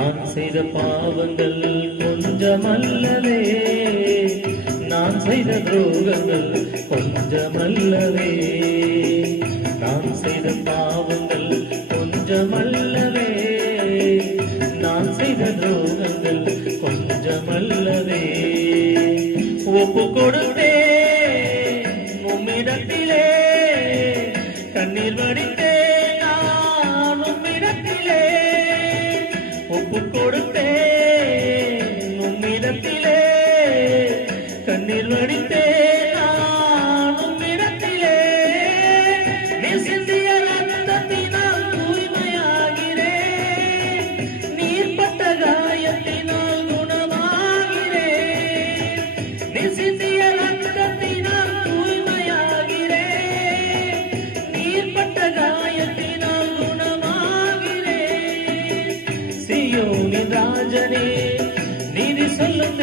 நான் செய்த பாவங்கள் கொஞ்சமல்லவே, நான் செய்த துரோகங்கள் கொஞ்சமல்லவே. நான் செய்த பாவங்கள் கொஞ்சமல்லவே, நான் செய்த துரோகங்கள் கொஞ்சமல்லவே. ஒப்பு கொடுத்தே உம்மிடத்திலே, கண்ணீர் வடித்தே நான் உம்மிடத்திலே. ஒப்பு கொடுத்தே உம்மிடத்திலே, கண்ணீர் வடித்தே நான் உம்மிடத்திலே. நீ சிந்திய ரத்தத்தினால் தூய்மையாகிறேன், நீர்ப்பட்ட காயத்தினால் குணமாகிறேன். நீ சிந்திய ரத்தத்தினால் தூய்மையாகிறேன், நீர்ப்பட்ட காயத்தினால் குணமாகிறேன். சீயோனின் ராஜனே, நீதி சொல்லும்